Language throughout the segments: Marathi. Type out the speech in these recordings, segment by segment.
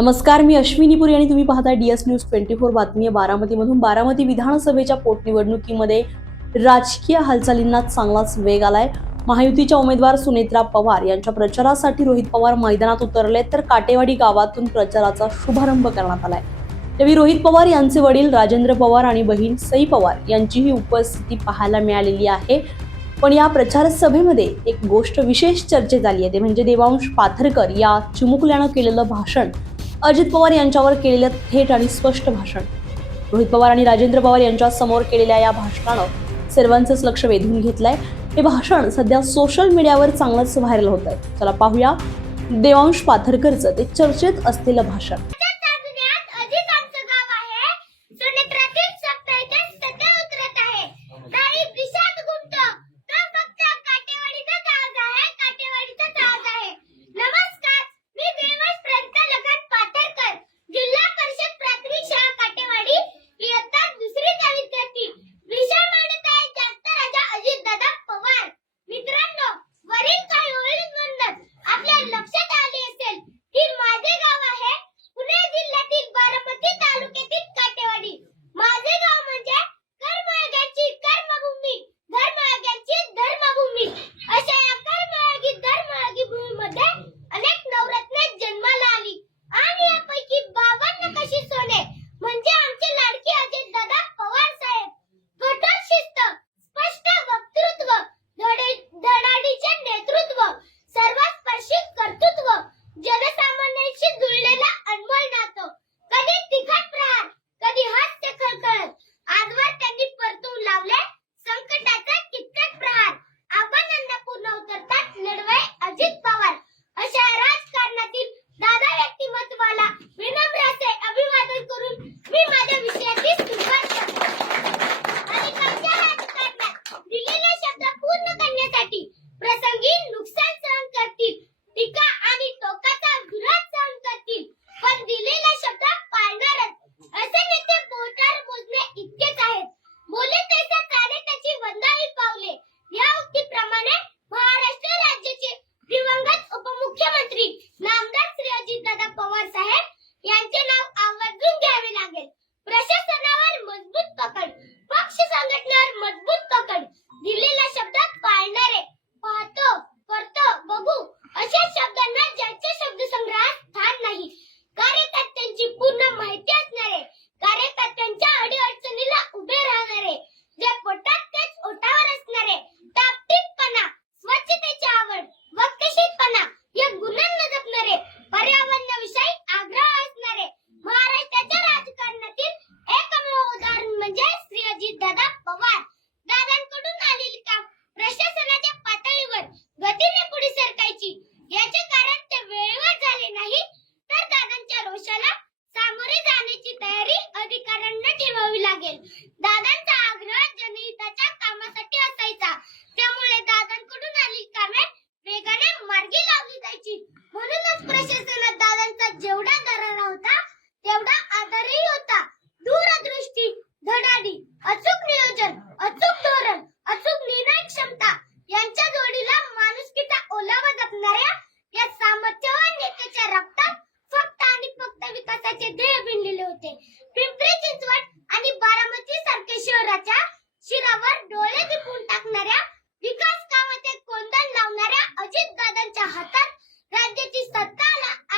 नमस्कार, मी अश्विनीपुरी आणि तुम्ही पाहताय DS न्यूज 24 बातमी आहे. बारामतीमधून बारामती विधानसभेच्या पोटनिवडणुकीमध्ये राजकीय हालचालींना चांगलाच वेग आलाय. महायुतीच्या उमेदवार सुनेत्रा पवार यांच्या प्रचारासाठी रोहित पवार मैदानात उतरले, तर काटेवाडी गावातून प्रचाराचा शुभारंभ करण्यात आलाय. यावेळी रोहित पवार यांचे वडील राजेंद्र पवार आणि बहीण सई पवार यांचीही उपस्थिती पाहायला मिळालेली आहे. पण या प्रचार सभेमध्ये एक गोष्ट विशेष चर्चेत आली आहे, ते म्हणजे देवांश पाथरकर या चिमुकल्यानं केलेलं भाषण, अजित पवार यांच्यावर केलेलं थेट आणि स्पष्ट भाषण. रोहित पवार आणि राजेंद्र पवार यांच्या समोर केलेल्या या भाषणानं सर्वांचंच लक्ष वेधून घेतलंय. हे भाषण सध्या सोशल मीडियावर चांगलंच व्हायरल होत आहे. चला पाहूया देवांश पाथरकरचं ते चर्चेत असलेलं भाषण. दादांचा आग्रह जनहिताच्या कामासाठी असायचा, त्यामुळे दादांकडून आलेली कामे वेगाने मार्गी लावली जायची. म्हणूनच प्रशासनात दादांचा जेवढा दरारा होता तेवढा आदरही होता. दूरदृष्टी, धडाडी, अचूक नियोजन, अचूक धोरण, अचूक निर्णय क्षमता यांच्या जोडीला माणुसकीचा ओलावा जपणाऱ्या या सामर्थ्यवान नेत्याच्या रक्तात फक्त आणि फक्त विकासाचे ध्येय भिनलेले होते. पिंपरी चिंचवड आणि बारामती सारख्या शहराच्या शिरावर डोळे दिपून टाकणाऱ्या, विकास कामाचे कोंदण लावणाऱ्या अजितदादांच्या हातात राज्याची सत्ता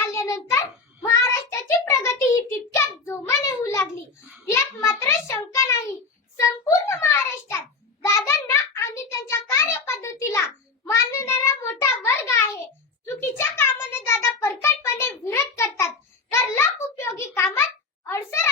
आल्यानंतर महाराष्ट्राची प्रगती ही तितक्याच जोमाने होऊ लागली. यात मात्र शंका नाही. संपूर्ण महाराष्ट्रात दादांना आणि त्यांच्या कार्यपद्धतीला मानणारा मोठा वर्ग आहे. चुकीच्या कामाने दादा परखडपणे विरोध करतात, तर लोक उपयोगी कामात अडसर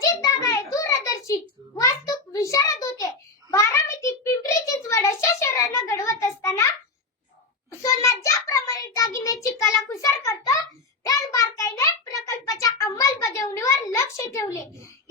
अजितदादा हे दूरदर्शी वास्तूक विशारद होते. बारामती, पिंपरी चिंचवड अशा शहरांना घडवत असताना सोना ज्याप्रमाणे दागिन्याची कलाकुसर करतो त्याच बारकाईने प्रकल्पाच्या अंमलबजावणीवर लक्ष ठेवले.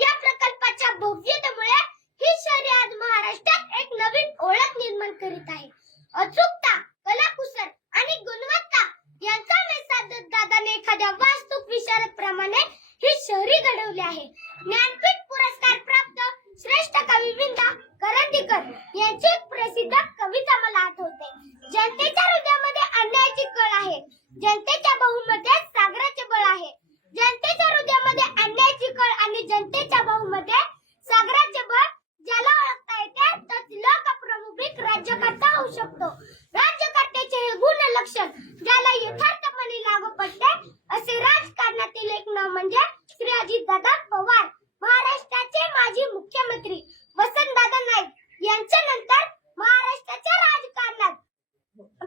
या प्रकल्पाच्या भव्यतेमुळे ही शहरे आज महाराष्ट्रात एक नवीन ओळख निर्माण करीत आहे. अचूकता, कलाकुसर आणि गुणवत्ता यांचा मेळ साधत दादाने एखाद्या वास्तुक विशारद प्रमाणे ही शहरी घडवली आहे. ज्ञानपीठ पुरस्कार प्राप्त श्रेष्ठ कवी विंदा करंदीकर यांची एक प्रसिद्ध कविता मला आठवते. जनतेच्या हृदयामध्ये अन्यायाची कळ आहे, जनतेच्या बहुमते सागराचे बळ आहे. जनतेच्या हृदयामध्ये अन्यायाची कळ आणि जनतेच्या बहुमते सागराचे बळ ज्याला ओळखता येते तोच लोकप्रमुख राज्यकर्ता होऊ शकतो. राज्यकर्त्याचे हे गुण लक्षण ज्याला यथार्थपणे लागू पडते असे राजकारणातील एक नाव म्हणजे श्री अजितदादा पवार. महाराष्ट्राचे माजी मुख्यमंत्री वसंतदादा नाईक यांच्या नंतर महाराष्ट्राच्या राजकारणात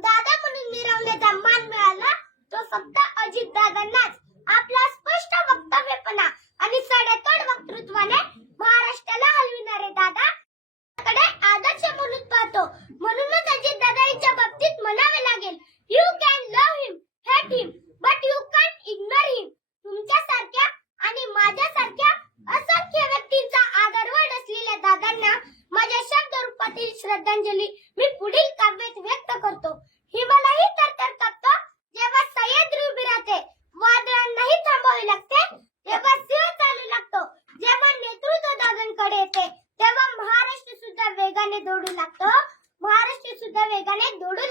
दादा म्हणून मिरवण्याचा मान मिळाला तो फक्त अजितदादांनाच. आपला स्पष्ट वक्तव्यपणा आणि सडेतोड वक्तृत्वाने महाराष्ट्राला हलविणारे दादा कडे आदर्श म्हणून पाहतो. म्हणूनच अजितदादा यांच्या बाबतीत म्हणावे लागेल, you can love him, hate him, but you can't ignore him. तुमच्यासारख्या आणि माझ्यासारख्या असंख्य व्यक्तींचा आदरवड असलेल्या दादांना माझ्या शब्द रूपातील श्रद्धांजली मी पुढील काव्यात व्यक्त करतो. हिमालयही तरतर कापतो जेव्हा सह्याद्री उभी राहते. वादळांनाही थांबावे लागते तेव्हा सिंह चालू लागतो. जेव्हा नेतृत्व दादांकडे येते तेव्हा महाराष्ट्र सुद्धा वेगाने दौडू लागतो. महाराष्ट्र सुद्धा वेगाने दौडू